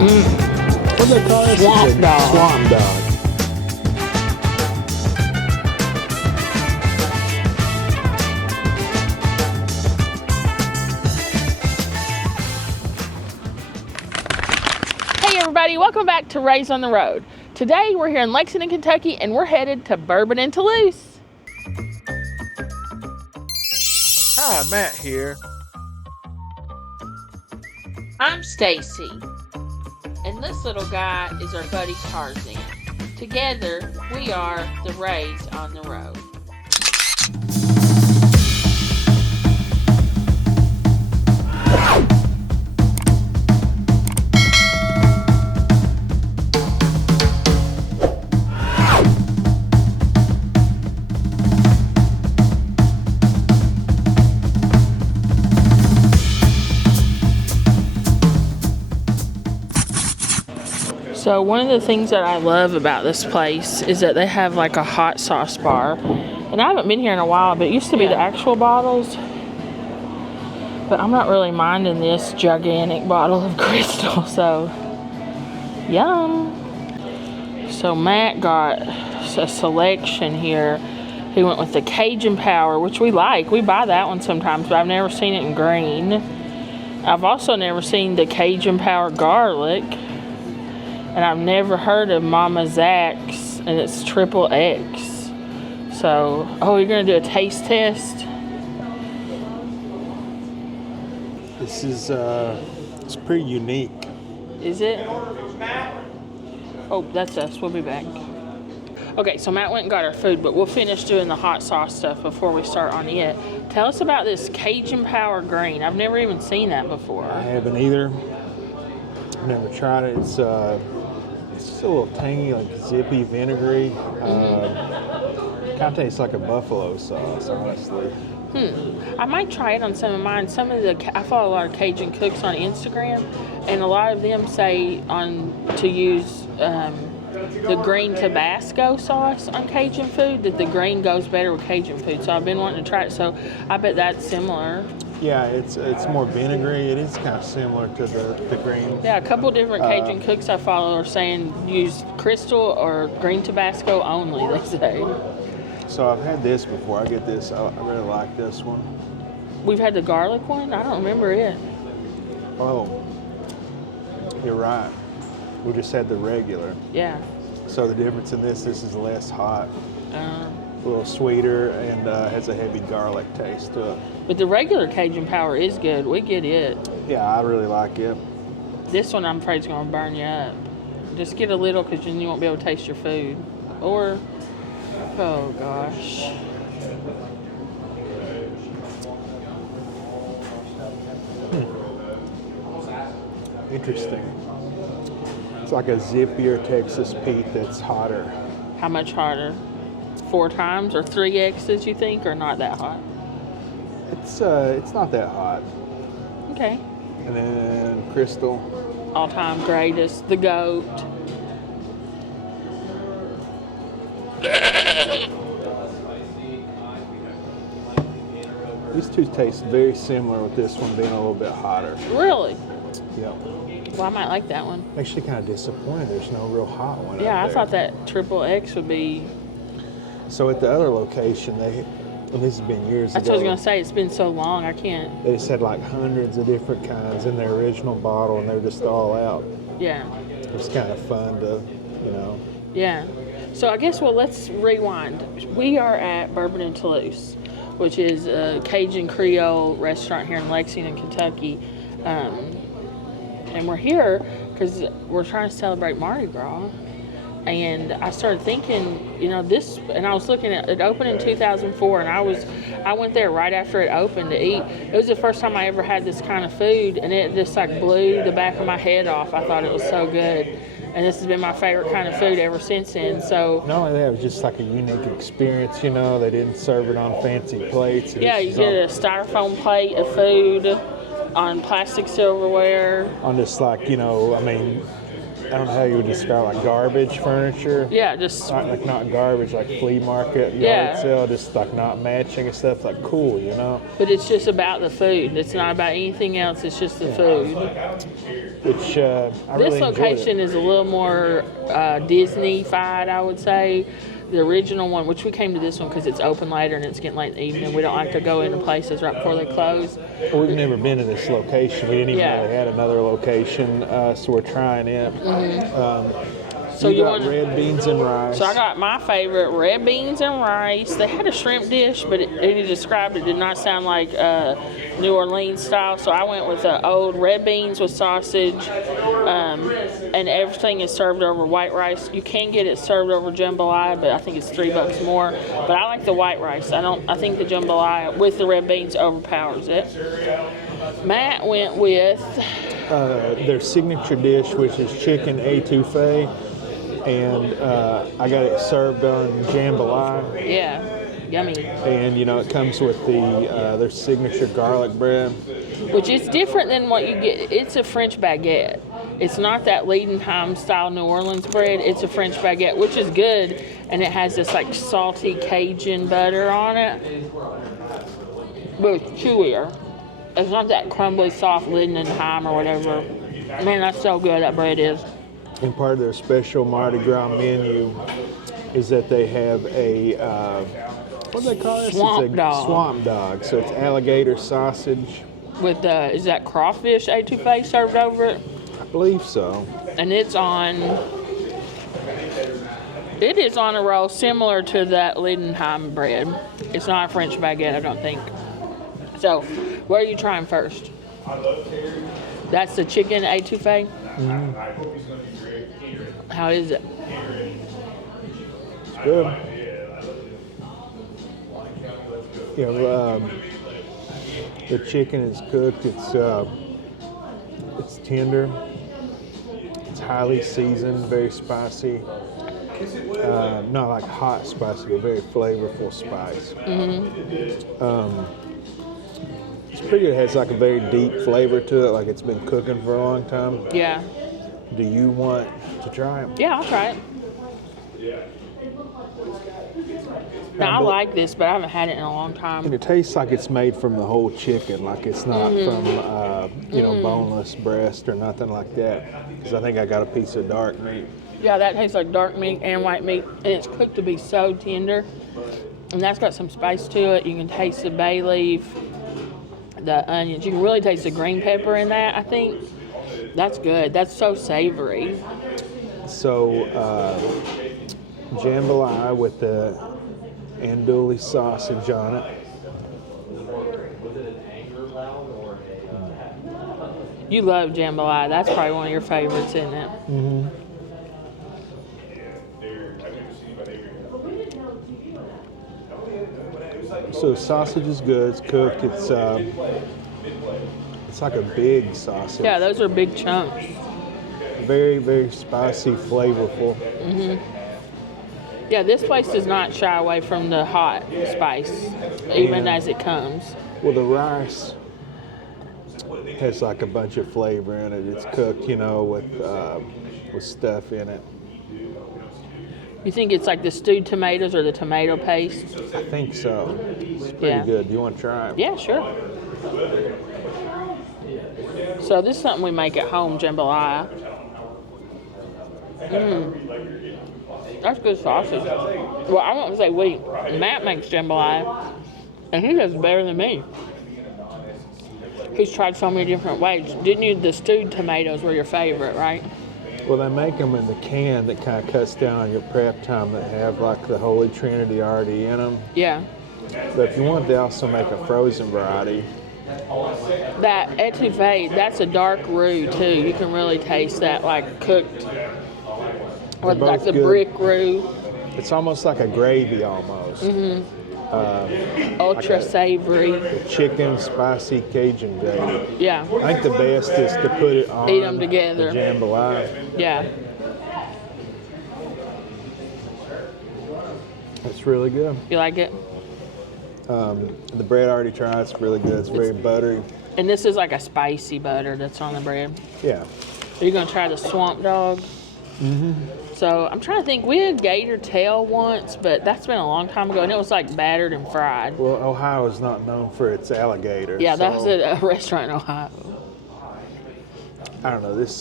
What do they call it? Swamp dog. Swamp dog. Hey everybody, welcome back to Raised on the Road. Today we're here in Lexington, Kentucky, and we're headed to Bourbon and Toulouse. Hi, Matt here. I'm Stacy, and this little guy is our buddy Tarzan. Together, we are the Raised on the Road. So one of the things that I love about this place is that they have like a hot sauce bar. And I haven't been here in a while, but it used to be the actual bottles. But I'm not really minding this gigantic bottle of Crystal, so yum. So Matt got a selection here. He went with the Cajun Power, which we like. We buy that one sometimes, but I've never seen it in green. I've also never seen the Cajun Power Garlic. And I've never heard of Mama Zach's, and it's XXX. So, you're gonna do a taste test? This is it's pretty unique. Is it? Oh, that's us. We'll be back. Okay, so Matt went and got our food, but we'll finish doing the hot sauce stuff before we start on it. Tell us about this Cajun Power Green. I've never even seen that before. I haven't either. Never tried it. It's just a little tangy, like zippy, vinegary. Kind of tastes like a buffalo sauce, honestly. I might try it on some of mine. I follow a lot of Cajun cooks on Instagram, and a lot of them say to use the green Tabasco sauce on Cajun food, that the green goes better with Cajun food. So I've been wanting to try it. So I bet that's similar. Yeah, it's more vinegary. It is kind of similar to the green. Yeah, a couple different Cajun cooks I follow are saying use Crystal or green Tabasco only, they say. So I've had this before. I get this. I really like this one. We've had the garlic one? I don't remember it. Oh, you're right. We just had the regular. Yeah. So the difference in this is less hot. A little sweeter, and has a heavy garlic taste to it. But the regular Cajun Power is good. We get it. Yeah, I really like it. This one I'm afraid is going to burn you up. Just get a little, because then you won't be able to taste your food. Or, oh gosh. Interesting. It's like a zippier Texas Pete that's hotter. How much hotter? 4 times or 3X's, you think, or not that hot? It's not that hot. Okay. And then Crystal. All-time greatest, the GOAT. These two taste very similar, with this one being a little bit hotter. Really? Yep. Well, I might like that one. Actually, kind of disappointed there's no real hot one. Yeah, up I there. thought that XXX would be. So at the other location, and this has been years That's ago. what I was going to say. It's been so long, I can't. They just had like hundreds of different kinds in their original bottle, and they're just all out. Yeah. It's kind of fun to, Yeah. So I guess, let's rewind. We are at Bourbon and Toulouse, which is a Cajun Creole restaurant here in Lexington, Kentucky. And we're here because we're trying to celebrate Mardi Gras. And I started thinking, this, and I was looking at it. Opened in 2004, and I went there right after it opened to eat. It was the first time I ever had this kind of food, and it just like blew the back of my head off. I thought it was so good, and this has been my favorite kind of food ever since then. So not only that, it was just like a unique experience. They didn't serve it on fancy plates. Yeah, you get a styrofoam plate of food on plastic silverware. On just don't know how you would describe, like garbage furniture. Yeah, just Not garbage, like flea market, Yeah. yard sale, just like not matching and stuff. Like cool, you know. but it's just about the food. It's not about anything else. It's just the food. Which I This really location enjoyed. is a little more Disney-fied, I would say. The original one, which we came to this one because it's open later and it's getting late in the evening. We don't like to go into places right before they close. We've never been to this location. We didn't even Yeah. know they had another location, so we're trying it. So you you got want red beans and rice. So I got my favorite, red beans and rice. They had a shrimp dish, but he described it did not sound like New Orleans style. So I went with old red beans with sausage, and everything is served over white rice. You can get it served over jambalaya, but I think it's $3 more. But I like the white rice. I think the jambalaya with the red beans overpowers it. Matt went with Their signature dish, which is chicken étouffée, and I got it served on jambalaya. yeah, yummy. And you know it comes with their signature garlic bread. Which is different than what you get. It's a French baguette. It's not that Liedenheim style New Orleans bread. It's a French baguette, which is good, and it has this like salty Cajun butter on it, but it's chewier. It's not that crumbly, soft Liedenheim or whatever. Man, that's so good. That bread is. And part of their special Mardi Gras menu is that they have a what do they call this? Swamp It's a dog. swamp dog. So it's alligator sausage. With is that crawfish étouffée served over it? I believe so. And it is on a roll similar to that Liedenheim bread. It's not a French baguette, I don't think. So, what are you trying first? That's the chicken étouffée? Mm-hmm. How is it? It's good. You know, the chicken is cooked. It's tender. It's highly seasoned, very spicy. Not like hot spicy, but very flavorful spice. It's pretty good. It has like a very deep flavor to it, like it's been cooking for a long time. Yeah. Do you want to try it? Yeah, I'll try it. Now, I like this, but I haven't had it in a long And time. it tastes like it's made from the whole chicken, like it's not from, boneless breast or nothing like that. Because I think I got a piece of dark meat. Yeah, that tastes like dark meat and white meat, and it's cooked to be so tender. And that's got some spice to it. You can taste the bay leaf, the onions. You can really taste the green pepper in that, I think. That's good. That's so savory. So, jambalaya with the andouille sausage on it. You love jambalaya. That's probably one of your favorites, isn't it? Mm-hmm. So the sausage is good. It's cooked. It's like a big sausage. Yeah, those are big chunks. Very, very spicy, flavorful. Yeah, this place does not shy away from the hot spice, even as it comes. Well, the rice has like a bunch of flavor in it. It's cooked, with stuff in it. You think it's like the stewed tomatoes or the tomato paste? I think so. It's pretty Yeah. good. Do you want to try it? Yeah, sure. So this is something we make at home, jambalaya. That's good sausage. Well, I won't say we. Matt makes jambalaya, and he does better than me. He's tried so many different ways. Didn't you? The stewed tomatoes were your favorite, right? Well, they make them in the can that kind of cuts down on your prep time that have like the Holy Trinity already in them. Yeah. But if you want, they also make a frozen variety. That étouffée, that's a dark roux too. You can really taste that like cooked, or They're like both the good. brick roux. It's almost like a gravy almost. Ultra savory. Chicken spicy Cajun gravy. Yeah. I think the best is to put it on Eat 'em together. the jambalaya. Yeah. It's really good. You like it? The bread I already tried. It's really good. It's very buttery. And this is like a spicy butter that's on the bread. Yeah. Are you gonna try the swamp dog? So I'm trying to think. We had gator tail once, but that's been a long time ago, and it was like battered and fried. Well, Ohio is not known for its alligator. Yeah, so, that was at a restaurant in Ohio. I don't know. This,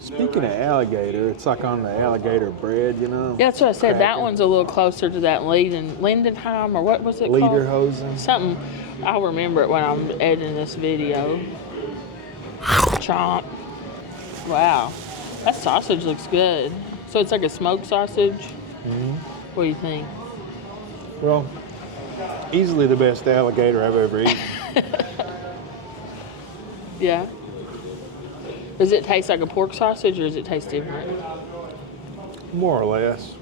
speaking of alligator, it's like on the alligator bread, you know? Yeah, that's what I said. That Cracking. one's a little closer to that Lindenheim, or what was it called? Lederhosen. Something. I'll remember it when I'm editing this video. Chomp. Wow. That sausage looks good. So it's like a smoked sausage? What do you think? Well, easily the best alligator I've ever eaten. Yeah. Does it taste like a pork sausage, or does it taste different? More or less.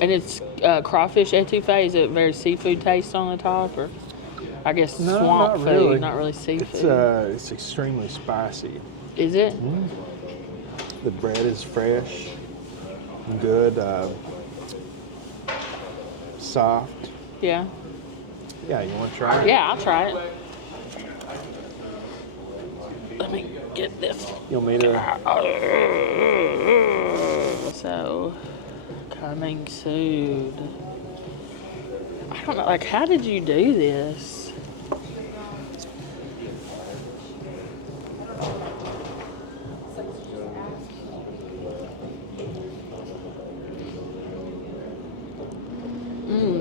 And it's crawfish etouffee. Is it very seafood taste on the top, or I guess No, swamp not food, really. not really seafood? It's extremely spicy. Is it? The bread is fresh, good, soft. Yeah. Yeah, you want to try it? Yeah, I'll try it. Let me get this. You want me to? So, coming soon. I don't know, like, how did you do this?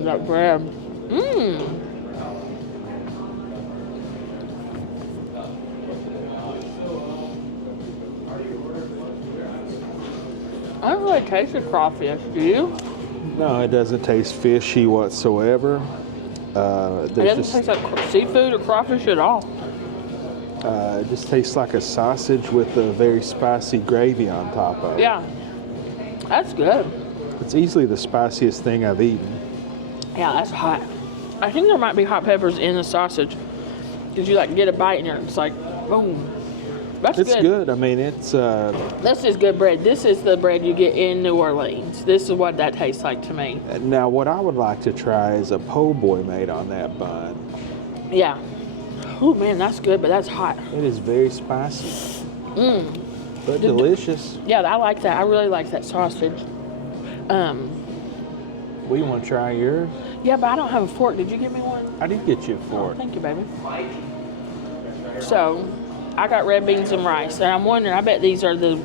That bread. I don't really taste the crawfish, do you? No, it doesn't taste fishy whatsoever. It There's doesn't just, taste like seafood or crawfish at all. it just tastes like a sausage with a very spicy gravy on top of it. Yeah. That's good. It's easily the spiciest thing I've eaten. Yeah, that's hot. I think there might be hot peppers in the sausage. Because you like get a bite and it's like, boom. That's It's good. good. I mean, it's This is good bread. This is the bread you get in New Orleans. This is what that tastes like to me. now what I would like to try is a po' boy made on that bun. Yeah. Oh man, that's good, but that's hot. It is very spicy, but delicious. Yeah, I like that. I really like that sausage. We want to try yours? Yeah, but I don't have a fork. Did you give me one? I did get you a fork. Thank you, baby. So, I got red beans and rice, and I'm wondering. I bet these are the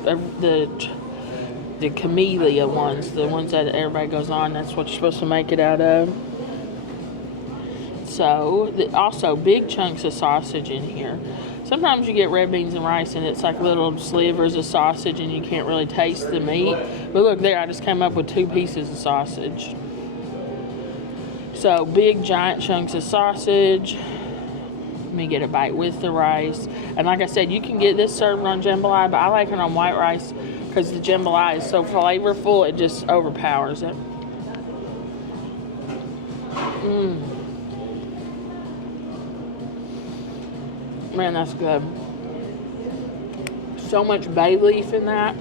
camellia ones, the ones that everybody goes on. That's what you're supposed to make it out of. So, also big chunks of sausage in here. Sometimes you get red beans and rice, and it's like little slivers of sausage, and you can't really taste the meat. But look there, I just came up with 2 pieces of sausage. So, big giant chunks of sausage. Let me get a bite with the rice. And like I said, you can get this served on jambalaya, but I like it on white rice because the jambalaya is so flavorful, it just overpowers it. Man, that's good. So much bay leaf in that.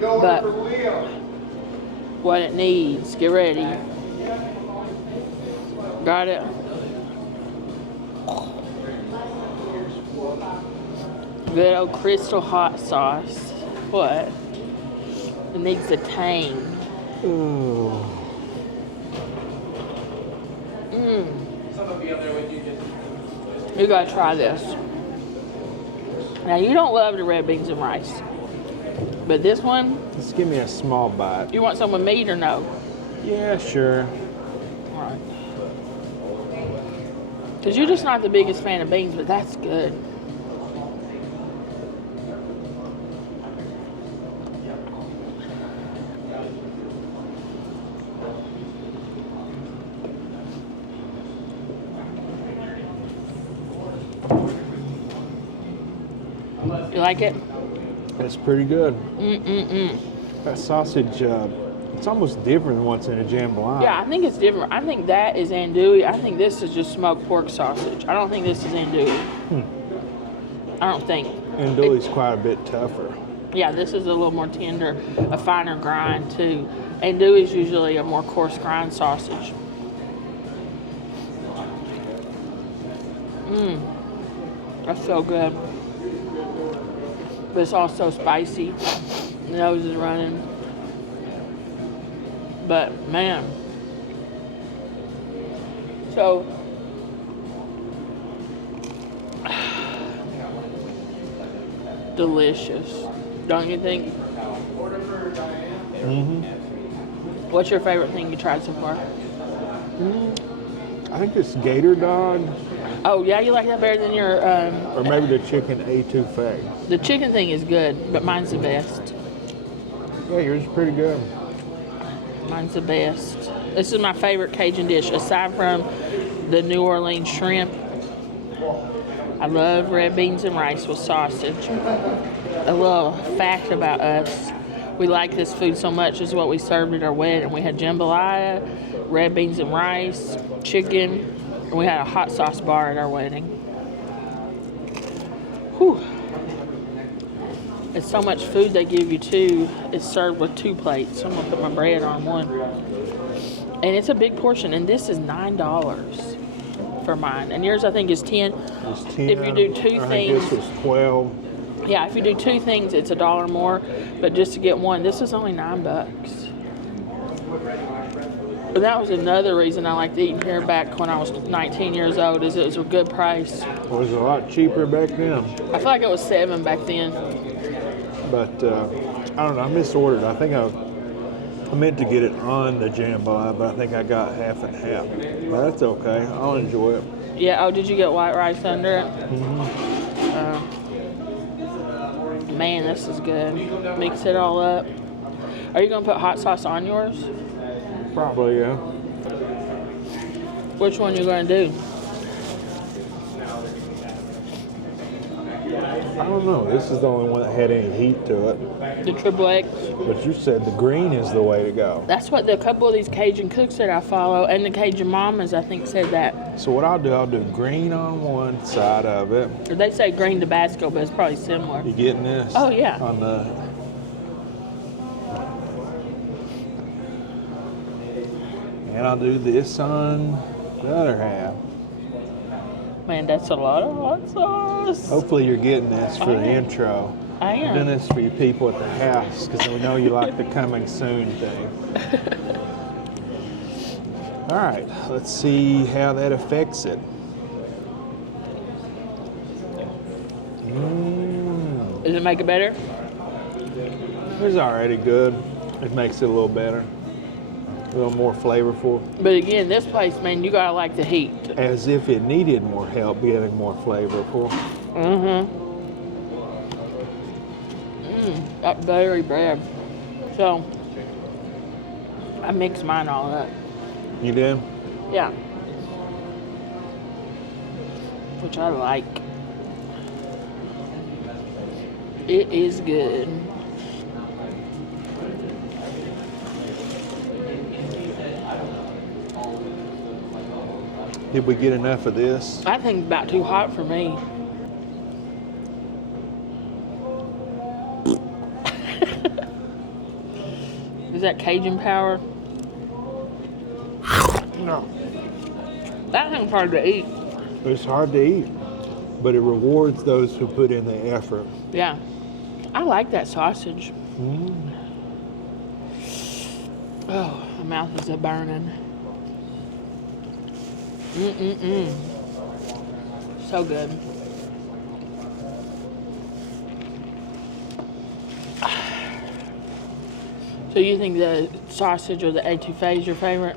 But what it needs, get ready. Got it. Good old Crystal hot sauce. What? It needs the tang. Ooh. You gotta try this. Now you don't love the red beans and rice, but this one, Just give me a small bite. you want some with meat or no? Yeah, sure. All right. Because you're just not the biggest fan of beans, but that's good. You like it? It's pretty good. That sausage, it's almost different than what's in a jambalaya. Yeah, I think it's different. I think that is andouille. I think this is just smoked pork sausage. I don't think this is andouille. I don't think. Andouille's quite a bit tougher. Yeah, this is a little more tender, a finer grind too. Andouille is usually a more coarse grind sausage. That's so good. but it's also spicy. The nose is running. But man, so delicious, don't you think? Mm-hmm. What's your favorite thing you tried so far? I think it's gator dog, Oh yeah, you like that better than your or maybe the chicken etouffee. the chicken thing is good, but mine's the best. Yeah, yours is pretty good. Mine's the best. This is my favorite Cajun dish, aside from the New Orleans shrimp. I love red beans and rice with sausage. A little fact about us: we like this food so much. This is what we served at our wedding. We had jambalaya, red beans and rice, chicken, and we had a hot sauce bar at our wedding. Whew. It's so much food they give you too. It's served with 2 plates. So I'm gonna put my bread on one. And it's a big portion, and this is $9 for mine. And yours I think is 10. It's 10. If you do 2 I things, think this was 12. yeah, if you do 2 things, it's $1 more. But just to get one, this is only $9. But that was another reason I liked eating here back when I was 19 years old, is it was a good price. It was a lot cheaper back then. I feel like it was $7 back then. But I don't know, I misordered. I think I meant to get it on the jambalaya, but I think I got half and half. But that's okay. I'll enjoy it. Yeah, oh, did you get white rice under it? Mm-hmm. Man, this is good. Mix it all up. Are you going to put hot sauce on yours? Probably, yeah. Which one you going to do? I don't know. This is the only one that had any heat to it. The triple X? But you said the green is the way to go. That's what a couple of these Cajun cooks that I follow, and the Cajun mamas, I think, said that. So what I'll do green on one side of it. Or they say green Tabasco, but it's probably similar. You getting this? Oh, yeah. On the... And I'll do this on the other half. Man, that's a lot of hot sauce. Hopefully you're getting this for the intro. I I'm doing am. this for you people at the house because we know you like the coming soon thing. All right, let's see how that affects it. Does it make it better? It's already good. It makes it a little better. A little more flavorful. But again, this place, man, you gotta like the heat. As if it needed more help getting more flavorful. That buttery bread. So, I mix mine all up. You did? Yeah. Which I like. It is good. Did we get enough of this? I think it's about too hot for me. Is that Cajun power? No. That thing's hard to eat. It's hard to eat, but it rewards those who put in the effort. Yeah. I like that sausage. Oh, my mouth is a-burning. So good. So you think the sausage or the etouffee is your favorite?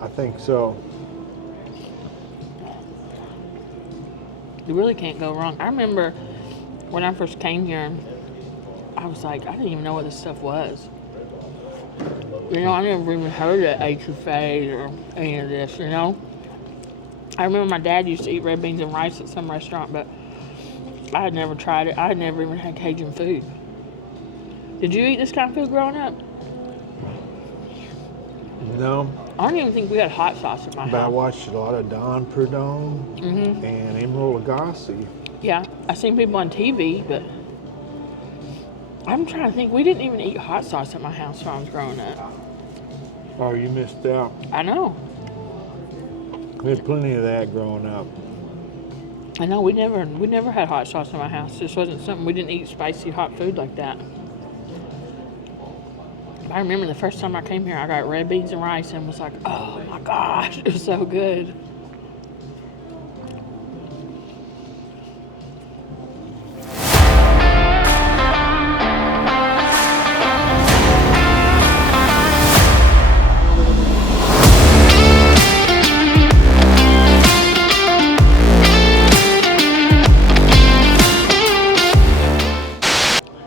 I think so. You really can't go wrong. I remember when I first came here, I was like, I didn't even know what this stuff was. You know, I never even heard of etouffee or any of this, you know? I remember my dad used to eat red beans and rice at some restaurant, but I had never tried it. I had never even had Cajun food. Did you eat this kind of food growing up? No, I don't even think we had hot sauce in my but I house. watched a lot of Don Prudhomme and Emerald Lagasse. Yeah, I seen people on TV, but I'm trying to think. We didn't even eat hot sauce at my house when I was growing up. Oh, you missed out. I know. We had plenty of that growing up. I know we never had hot sauce in my house. This wasn't something, we didn't eat spicy hot food like that. I remember the first time I came here, I got red beans and rice and was like, oh my gosh, it was so good.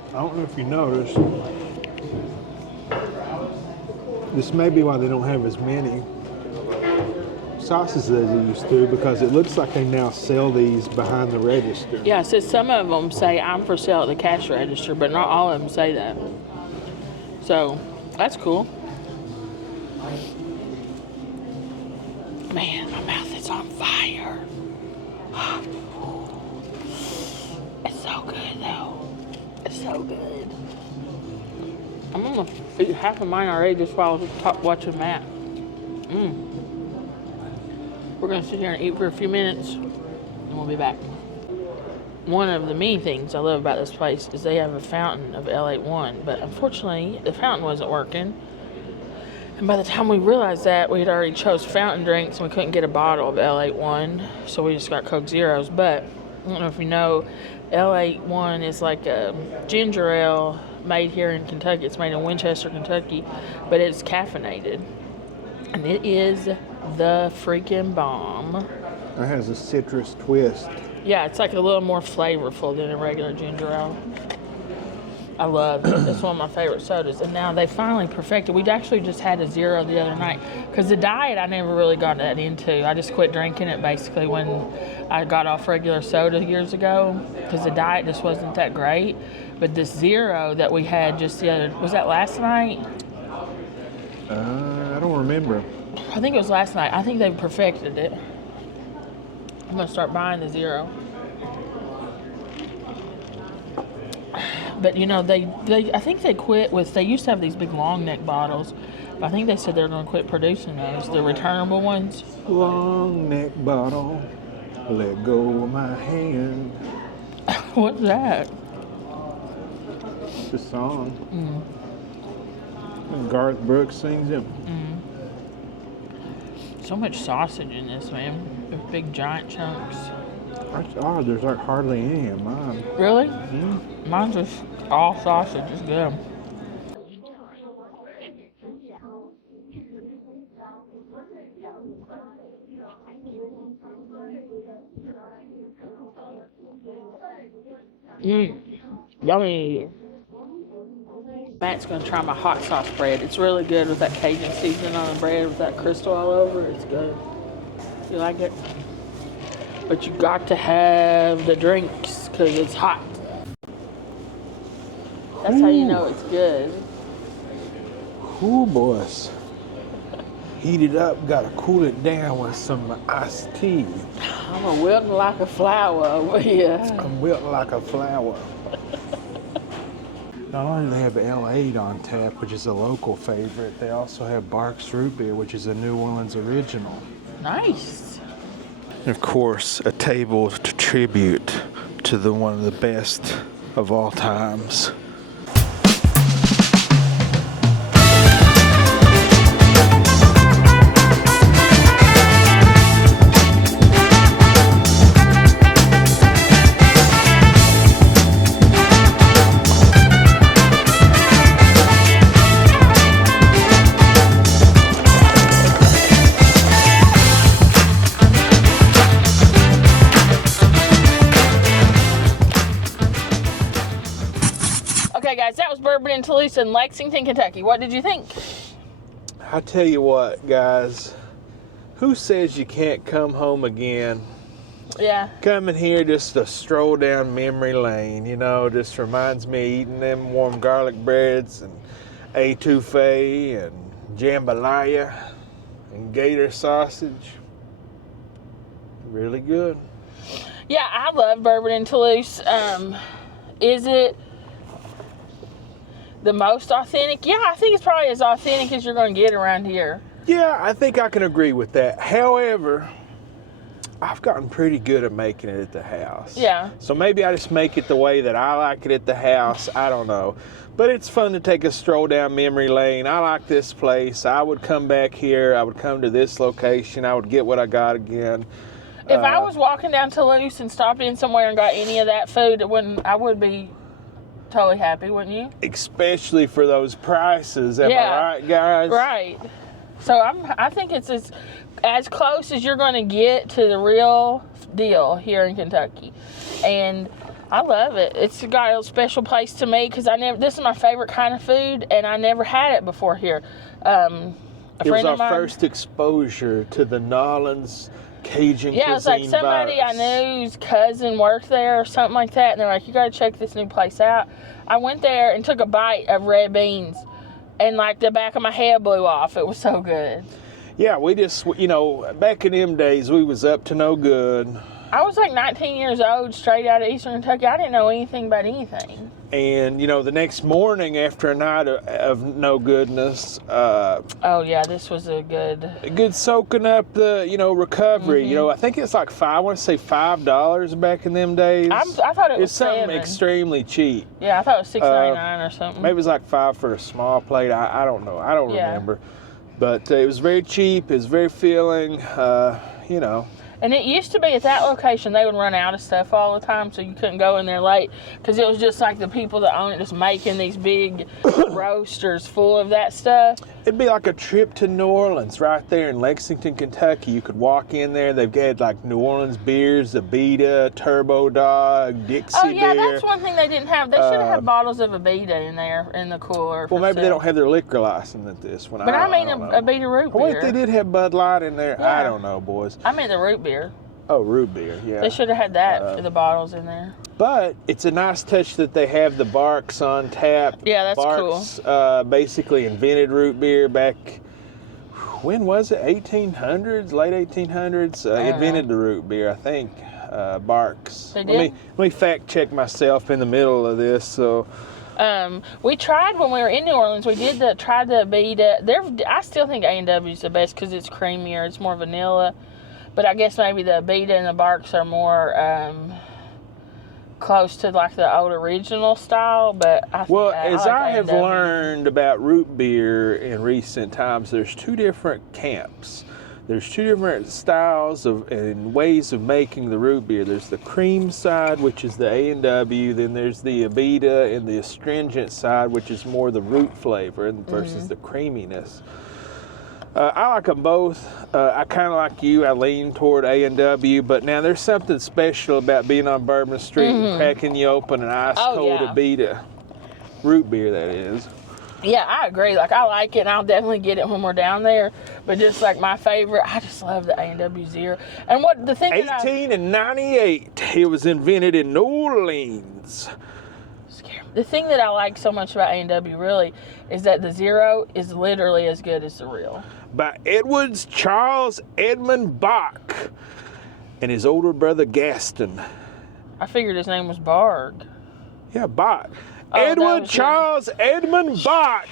I don't know if you noticed, this may be why they don't have as many sauces as they used to, because it looks like they now sell these behind the register. Yeah, so some of them say I'm for sale at the cash register, but not all of them say that. So that's cool. Man, my mouth is on fire. It's so good though. It's so good. I'm gonna eat half of mine already just while I was watching Matt. We're gonna sit here and eat for a few minutes and we'll be back. One of the many things I love about this place is they have a fountain of L81, but unfortunately the fountain wasn't working. And by the time we realized that, we had already chose fountain drinks and we couldn't get a bottle of L81, so we just got Coke Zeros. But I don't know if you know, L81 is like a ginger ale made here in Kentucky. It's made in Winchester, Kentucky, but it's caffeinated. And it is the freaking bomb. It has a citrus twist. Yeah, it's like a little more flavorful than a regular ginger ale. I love it. It's one of my favorite sodas. And now they finally perfected. We'd actually just had a zero the other night. Because the diet I never really got that into. I just quit drinking it basically when I got off regular soda years ago. Because the diet just wasn't that great. But this zero that we had just the other, was that last night? I don't remember. I think it was last night. I think they perfected it. I'm going to start buying the zero. But you know, they I think they quit with, they used to have these big long neck bottles, but I think they said they're going to quit producing those, the returnable ones. Long neck bottle, let go of my hand. What's that? It's a song. And Garth Brooks sings it. So much sausage in this, man. They're big giant chunks. That's odd. There's like hardly any in mine. Really? Mine's just all sausage. It's good. Yummy. Matt's gonna try my hot sauce bread. It's really good with that Cajun seasoning on the bread with that crystal all over. It's good. You like it? But you got to have the drinks because it's hot. That's how you know it's good. Cool, boys. Heat it up. Gotta cool it down with some iced tea. I'm a wilting like a flower over here. I'm wilting like a flower. Not only do they have L8 on tap, which is a local favorite, they also have Barks Root Beer, which is a New Orleans original. Nice. And of course, a table to tribute to one of the best of all times. Okay, guys, that was Bourbon and Toulouse in Lexington, Kentucky. What did you think? I tell you what, guys, who says you can't come home again? Yeah. Coming here just to stroll down memory lane, you know, just reminds me of eating them warm garlic breads and etouffee and jambalaya and gator sausage. Really good. Yeah, I love Bourbon and Toulouse. Is it the most authentic? Yeah, I think it's probably as authentic as you're going to get around here. Yeah, I think I can agree with that. However, I've gotten pretty good at making it at the house. Yeah. So maybe I just make it the way that I like it at the house. I don't know. But it's fun to take a stroll down memory lane. I like this place. I would come back here. I would come to this location. I would get what I got again. If I was walking down Toulouse and stopped in somewhere and got any of that food, I would be totally happy, wouldn't you? Especially for those prices. Am I right, guys? Right. So I think it's as close as you're going to get to the real deal here in Kentucky. And I love it. It's got a special place to me because this is my favorite kind of food, and I never had it before here. It was our first exposure to the Nolans Cajun cuisine. Yeah, it was like somebody I knew's cousin worked there or something like that, and they're like, you got to check this new place out. I went there and took a bite of red beans, and like the back of my head blew off. It was so good. Yeah, we just, back in them days, we was up to no good. I was like 19 years old, straight out of Eastern Kentucky. I didn't know anything about anything. And, the next morning after a night of no goodness. Oh, yeah, this was a good soaking up the, recovery. Mm-hmm. I think it's like I want to say $5 back in them days. I thought it was It's something $7. Extremely cheap. Yeah, I thought it was $6.99 or something. Maybe it was like $5 for a small plate. I don't know. I don't remember. But it was very cheap. It was very filling, And it used to be at that location, they would run out of stuff all the time, so you couldn't go in there late. Because it was just like the people that own it just making these big roasters full of that stuff. It'd be like a trip to New Orleans right there in Lexington, Kentucky. You could walk in there. They've got like New Orleans beers, Abita, Turbo Dog, Dixie Oh, yeah, beer. that's one thing they didn't have. They should have had bottles of Abita in there in the cooler. Well, maybe they don't have their liquor license at this one. But I mean Abita root beer. Wait, they did have Bud Light in there? Yeah. I don't know, boys. I mean the root beer. Oh, root beer, yeah. They should have had that, the bottles in there. But it's a nice touch that they have the Barks on tap. Yeah, that's Barks, basically invented root beer back, when was it? 1800s, late 1800s? Invented the root beer, I think. Barks. They did? Let me fact check myself in the middle of this. So, we tried when we were in New Orleans. We did try the Abita. I still think A&W is the best because it's creamier. It's more vanilla. But I guess maybe the Abita and the Barks are more close to like the old original style. But I think I have learned about root beer in recent times, there's two different camps. There's two different styles and ways of making the root beer. There's the cream side, which is the A&W. Then there's the Abita and the astringent side, which is more the root flavor versus the creaminess. I like them both. I kind of like you. I lean toward A&W, but now there's something special about being on Bourbon Street and cracking you open an ice cold Abita root beer, that is. Yeah, I agree. Like, I like it, and I'll definitely get it when we're down there. But just like my favorite, I just love the A&W Zero. And what the thing 1898, it was invented in New Orleans. The thing that I like so much about A&W really is that the Zero is literally as good as the real. By Edwards Charles Edmund Bach and his older brother Gaston. I figured his name was Barg. Yeah, Bach. Edward Charles Edmund Bach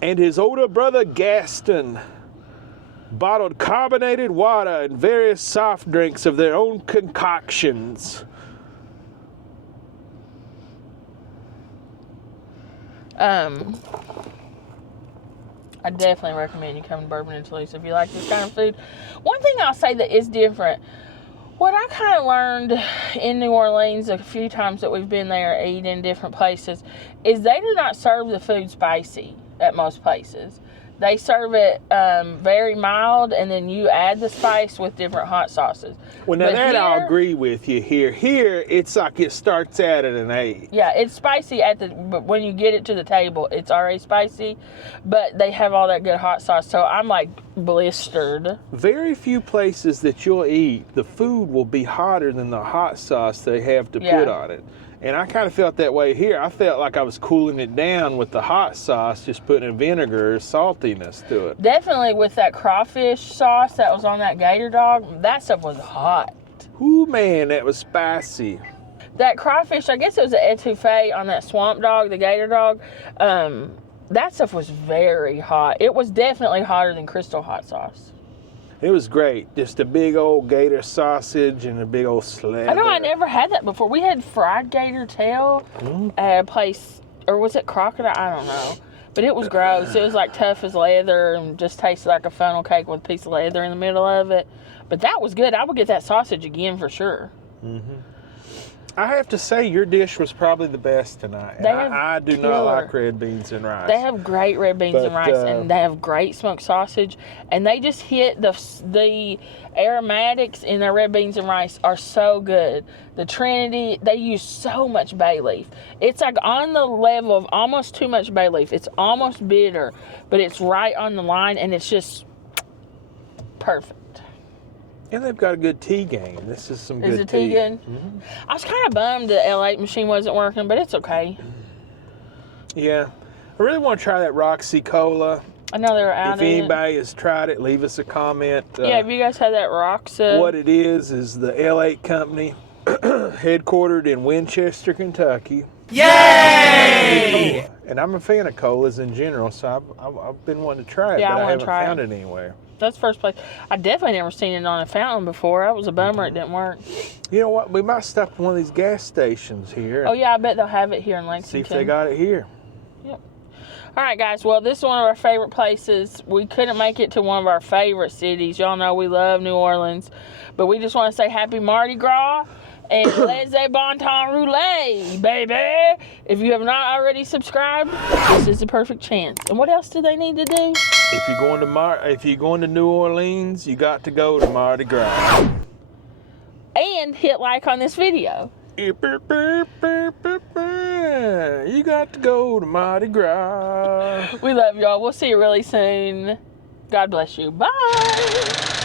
and his older brother Gaston bottled carbonated water and various soft drinks of their own concoctions. I definitely recommend you come to Bourbon and Toulouse if you like this kind of food. One thing I'll say that is different, what I kind of learned in New Orleans a few times that we've been there eating in different places is they do not serve the food spicy at most places. They serve it very mild, and then you add the spice with different hot sauces. Well, now I'll agree with you here. Here, it's like it starts out at an 8. Yeah, it's spicy but when you get it to the table, it's already spicy. But they have all that good hot sauce, so I'm like blistered. Very few places that you'll eat, the food will be hotter than the hot sauce they have to put on it. And I kind of felt that way here. I felt like I was cooling it down with the hot sauce, just putting in vinegar, saltiness to it. Definitely with that crawfish sauce that was on that gator dog, that stuff was hot. Ooh, man, that was spicy. That crawfish, I guess it was an etouffee on that swamp dog, the gator dog. That stuff was very hot. It was definitely hotter than Crystal hot sauce. It was great. Just a big old gator sausage and a big old slab. I know I never had that before. We had fried gator tail at a place, or was it crocodile? I don't know. But it was gross. It was like tough as leather and just tasted like a funnel cake with a piece of leather in the middle of it. But that was good. I would get that sausage again for sure. Mm-hmm. I have to say, your dish was probably the best tonight. I do not like red beans and rice. They have great red beans and rice, and they have great smoked sausage. And they just hit the aromatics in their red beans and rice are so good. The Trinity, they use so much bay leaf. It's like on the level of almost too much bay leaf. It's almost bitter, but it's right on the line, and it's just perfect. And they've got a good tea game. This is some good tea. Is the tea good? Mm-hmm. I was kind of bummed the L8 machine wasn't working, but it's okay. Yeah. I really want to try that Roxy Cola. I know they're out If anybody has tried it, leave us a comment. Yeah, if you guys had that Roxa. What it is the L8 company, headquartered in Winchester, Kentucky. Yay! And I'm a fan of colas in general, so I've been wanting to try it, but I haven't found it anywhere. That's the first place. I definitely never seen it on a fountain before. That was a bummer it didn't work. You know what? We might stop at one of these gas stations here. Oh, yeah, I bet they'll have it here in Lexington. See if they got it here. Yep. All right, guys. Well, this is one of our favorite places. We couldn't make it to one of our favorite cities. Y'all know we love New Orleans. But we just want to say happy Mardi Gras and laissez bon temps roulette, baby. If you have not already subscribed, this is the perfect chance. And what else do they need to do? If you're going to New Orleans, you got to go to Mardi Gras. And hit like on this video. You got to go to Mardi Gras. We love y'all. We'll see you really soon. God bless you. Bye.